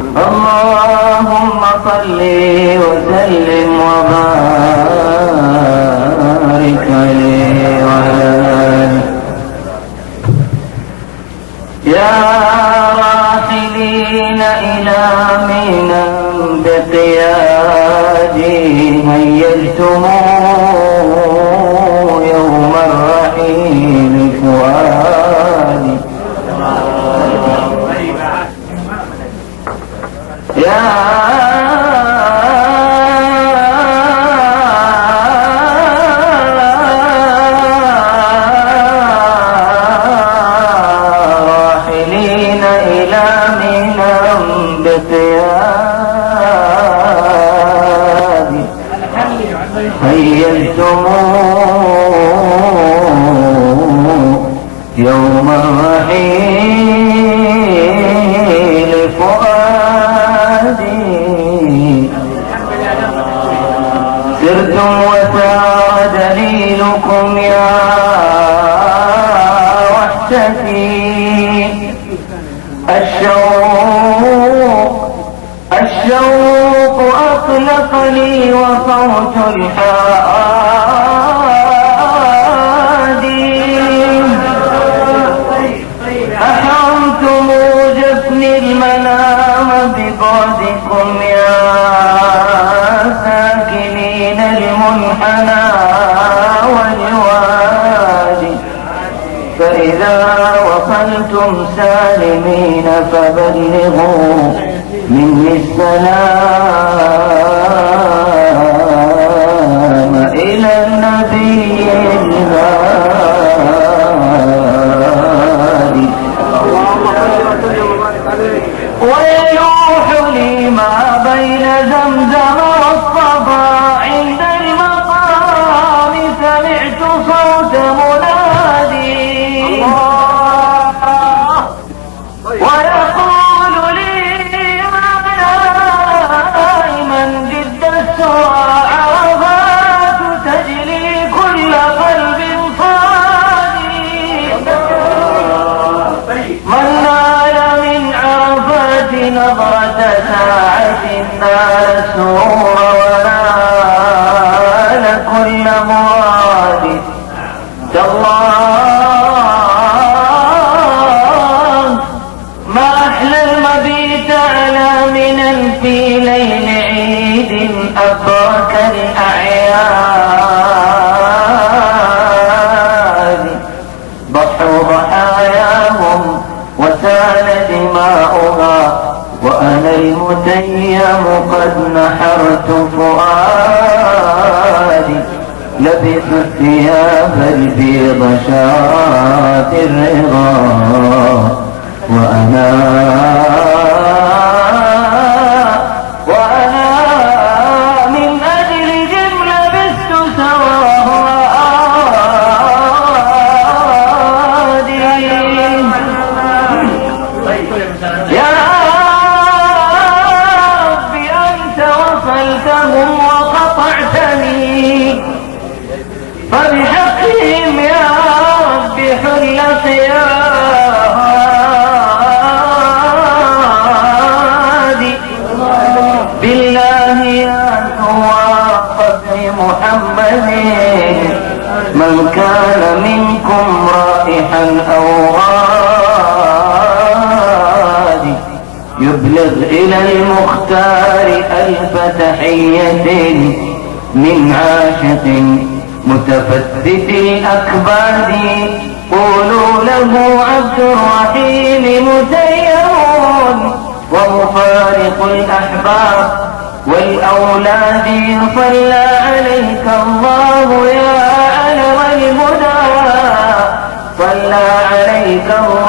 اللهم صل وسلم وبارك عليه وعلى آله. يا راحلين إلى منى بقيادي هيجتم يوم الرحيل فؤادي. يا راحلين إلى منى بقيادي هيجتم يوم الرحيل فؤادي. سرتم وسار دليلكم يا وحشتي. الشوق أطلق لي وصوت الحادي. أحرمتم جفني المنام ببعدكم يا ساكنين المنحنى والوادي. فإذا وصلتم سالمين فبلغوا مني السلام إلى النبي الهادي. ويلوح لي ما بين زمزم والصفا عند المقام سمعت صوت منادي ويقول لي يا نائما جد السوى عرفات تجلي كل قلب صادي. من نال من عرفات نظرة ساعة نال السرور ونال كل مراد. تالله ما أحلى المبيت على منى في ليل عيد أبرك الأعياد. ضحوا ضحاياهم وسال دماؤها وأنا المتيم قد نحرت فؤادي. لبثوا الثياب البيض شارات الرضا وأنا من أجل جم لبست سواه وآدي. يا رب أنت وصلتهم وقطعتني فبحقهم يا رب حل صيادي. بالله يا ثوار قدر محمد من كان منكم رائحا أو غادي يبلغ إلى المختار ألف تحية من عاشق متفتت الأكباد. قولوا له عبد الرحيم متيم ومفارق الأحباب والأولاد. صلى عليك الله يا علم الهدى. صلى عليك الله